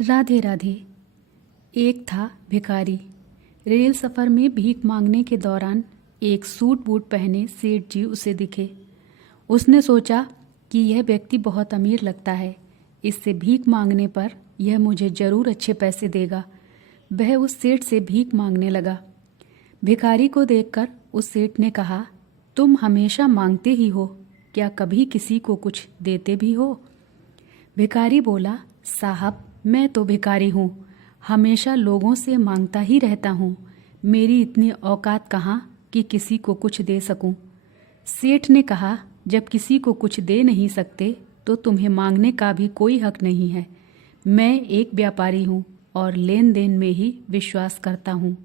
राधे राधे। एक था भिखारी। रेल सफ़र में भीख मांगने के दौरान एक सूट बूट पहने सेठ जी उसे दिखे। उसने सोचा कि यह व्यक्ति बहुत अमीर लगता है, इससे भीख मांगने पर यह मुझे ज़रूर अच्छे पैसे देगा। वह उस सेठ से भीख मांगने लगा। भिखारी को देखकर उस सेठ ने कहा, तुम हमेशा मांगते ही हो, क्या कभी किसी को कुछ देते भी हो? भिखारी बोला, साहब मैं तो भिखारी हूँ, हमेशा लोगों से मांगता ही रहता हूँ। मेरी इतनी औकात कहाँ कि किसी को कुछ दे सकूँ। सेठ ने कहा, जब किसी को कुछ दे नहीं सकते तो तुम्हें मांगने का भी कोई हक नहीं है। मैं एक व्यापारी हूँ और लेन देन में ही विश्वास करता हूँ।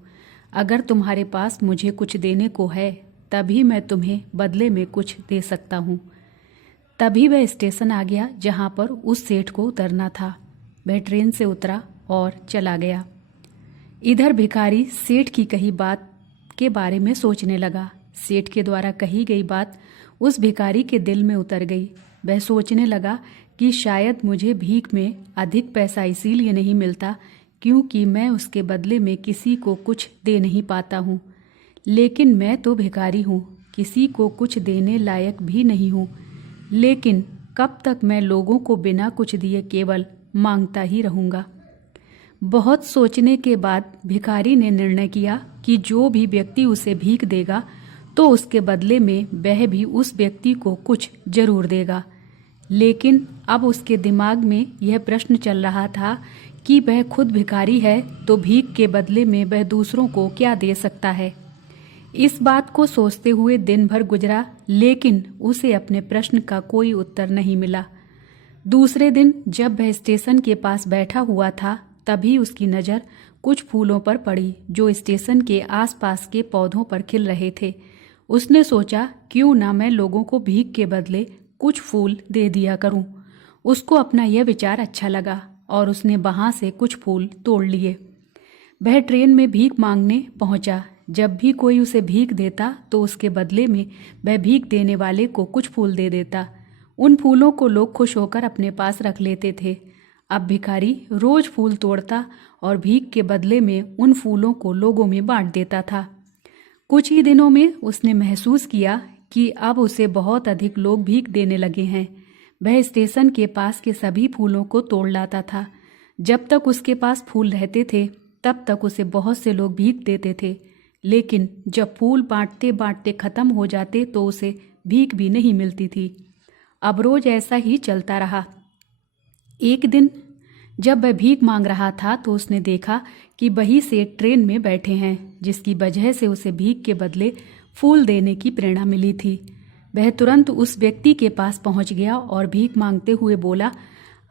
अगर तुम्हारे पास मुझे कुछ देने को है तभी मैं तुम्हें बदले में कुछ दे सकता हूँ। तभी वह स्टेशन आ गया जहाँ पर उस सेठ को उतरना था। वह ट्रेन से उतरा और चला गया। इधर भिखारी सेठ की कही बात के बारे में सोचने लगा। सेठ के द्वारा कही गई बात उस भिखारी के दिल में उतर गई। वह सोचने लगा कि शायद मुझे भीख में अधिक पैसा इसीलिए नहीं मिलता क्योंकि मैं उसके बदले में किसी को कुछ दे नहीं पाता हूँ। लेकिन मैं तो भिखारी हूँ, किसी को कुछ देने लायक भी नहीं हूँ। लेकिन कब तक मैं लोगों को बिना कुछ दिए केवल मांगता ही रहूँगा। बहुत सोचने के बाद भिखारी ने निर्णय किया कि जो भी व्यक्ति उसे भीख देगा तो उसके बदले में वह भी उस व्यक्ति को कुछ जरूर देगा। लेकिन अब उसके दिमाग में यह प्रश्न चल रहा था कि वह खुद भिखारी है तो भीख के बदले में वह दूसरों को क्या दे सकता है। इस बात को सोचते हुए दिन भर गुजरा, लेकिन उसे अपने प्रश्न का कोई उत्तर नहीं मिला। दूसरे दिन जब वह स्टेशन के पास बैठा हुआ था तभी उसकी नज़र कुछ फूलों पर पड़ी जो स्टेशन के आसपास के पौधों पर खिल रहे थे। उसने सोचा, क्यों ना मैं लोगों को भीख के बदले कुछ फूल दे दिया करूं। उसको अपना यह विचार अच्छा लगा और उसने वहां से कुछ फूल तोड़ लिए। वह ट्रेन में भीख मांगने पहुंचा। जब भी कोई उसे भीख देता तो उसके बदले में वह भीख देने वाले को कुछ फूल दे देता। उन फूलों को लोग खुश होकर अपने पास रख लेते थे। अब भिखारी रोज फूल तोड़ता और भीख के बदले में उन फूलों को लोगों में बांट देता था। कुछ ही दिनों में उसने महसूस किया कि अब उसे बहुत अधिक लोग भीख देने लगे हैं। वह स्टेशन के पास के सभी फूलों को तोड़ लाता था। जब तक उसके पास फूल रहते थे तब तक उसे बहुत से लोग भीख देते थे, लेकिन जब फूल बांटते बांटते खत्म हो जाते तो उसे भीख भी नहीं मिलती थी। अब रोज ऐसा ही चलता रहा। एक दिन जब वह भीख मांग रहा था तो उसने देखा कि वही सेठ ट्रेन में बैठे हैं, जिसकी वजह से उसे भीख के बदले फूल देने की प्रेरणा मिली थी। वह तुरंत उस व्यक्ति के पास पहुंच गया और भीख मांगते हुए बोला,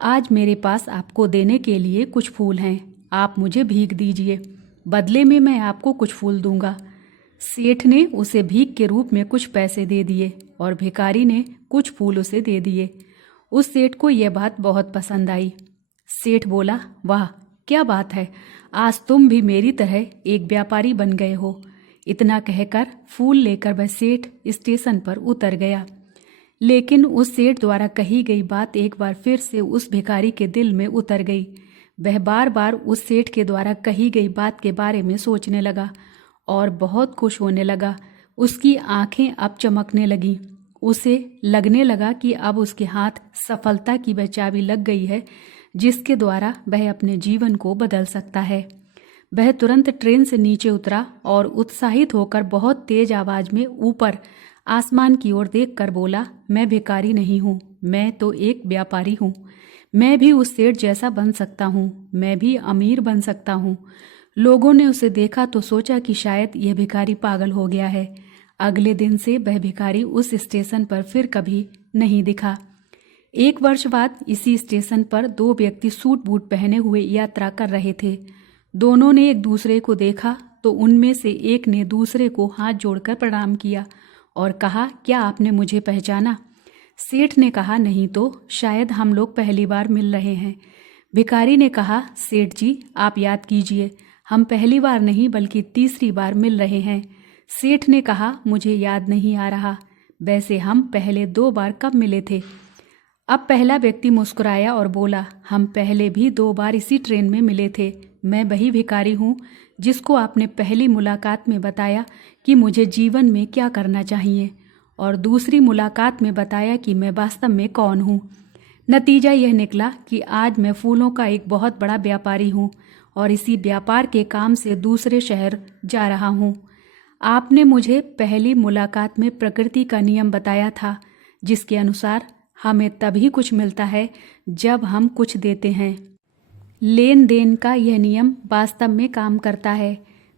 आज मेरे पास आपको देने के लिए कुछ फूल हैं, आप मुझे भीख दीजिए, बदले में मैं आपको कुछ फूल दूंगा। सेठ ने उसे भीख के रूप में कुछ पैसे दे दिए और भिखारी ने कुछ फूल उसे दे दिए। उस सेठ को यह बात बहुत पसंद आई। सेठ बोला, वाह क्या बात है, आज तुम भी मेरी तरह एक व्यापारी बन गए हो। इतना कहकर फूल लेकर वह सेठ स्टेशन पर उतर गया। लेकिन उस सेठ द्वारा कही गई बात एक बार फिर से उस भिखारी के दिल में उतर गई। वह बार बार उस सेठ के द्वारा कही गई बात के बारे में सोचने लगा और बहुत खुश होने लगा। उसकी आंखें अब चमकने लगीं। उसे लगने लगा कि अब उसके हाथ सफलता की वह चाबी लग गई है जिसके द्वारा वह अपने जीवन को बदल सकता है। वह तुरंत ट्रेन से नीचे उतरा और उत्साहित होकर बहुत तेज आवाज में ऊपर आसमान की ओर देखकर बोला, मैं भिखारी नहीं हूँ, मैं तो एक व्यापारी हूँ। मैं भी उस सेठ जैसा बन सकता हूँ, मैं भी अमीर बन सकता हूँ। लोगों ने उसे देखा तो सोचा कि शायद यह भिखारी पागल हो गया है। अगले दिन से वह भिखारी उस स्टेशन पर फिर कभी नहीं दिखा। एक वर्ष बाद इसी स्टेशन पर दो व्यक्ति सूट बूट पहने हुए यात्रा कर रहे थे। दोनों ने एक दूसरे को देखा तो उनमें से एक ने दूसरे को हाथ जोड़कर प्रणाम किया और कहा, क्या आपने मुझे पहचाना? सेठ ने कहा, नहीं तो, शायद हम लोग पहली बार मिल रहे हैं। भिखारी ने कहा, सेठ जी आप याद कीजिए, हम पहली बार नहीं बल्कि तीसरी बार मिल रहे हैं। सेठ ने कहा, मुझे याद नहीं आ रहा, वैसे हम पहले 2 बार कब मिले थे? अब पहला व्यक्ति मुस्कुराया और बोला, हम पहले भी 2 बार इसी ट्रेन में मिले थे। मैं वही भिखारी हूँ जिसको आपने पहली मुलाकात में बताया कि मुझे जीवन में क्या करना चाहिए, और दूसरी मुलाकात में बताया कि मैं वास्तव में कौन हूँ। नतीजा यह निकला कि आज मैं फूलों का एक बहुत बड़ा व्यापारी हूँ और इसी व्यापार के काम से दूसरे शहर जा रहा हूँ। आपने मुझे पहली मुलाकात में प्रकृति का नियम बताया था, जिसके अनुसार हमें तभी कुछ मिलता है जब हम कुछ देते हैं। लेन देन का यह नियम वास्तव में काम करता है।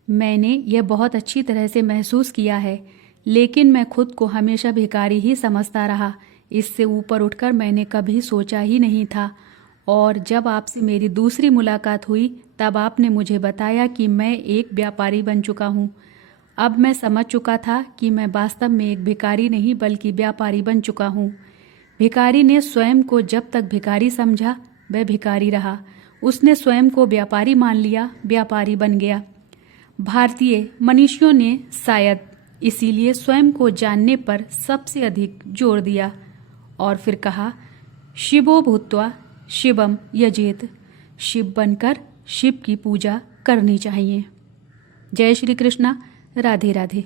मैंने यह बहुत अच्छी तरह से महसूस किया है, लेकिन मैं खुद को हमेशा भिखारी ही समझता रहा। इससे ऊपर उठकर मैंने कभी सोचा ही नहीं था, और जब आपसे मेरी दूसरी मुलाकात हुई तब आपने मुझे बताया कि मैं एक व्यापारी बन चुका हूँ। अब मैं समझ चुका था कि मैं वास्तव में एक भिखारी नहीं बल्कि व्यापारी बन चुका हूँ। भिखारी ने स्वयं को जब तक भिखारी समझा वह भिखारी रहा। उसने स्वयं को व्यापारी मान लिया, व्यापारी बन गया। भारतीय मनीषियों ने शायद इसीलिए स्वयं को जानने पर सबसे अधिक जोर दिया और फिर कहा, शिवो भूत्वा शिवम यजेत। शिव बनकर शिव की पूजा करनी चाहिए। जय श्री कृष्णा। राधे राधे।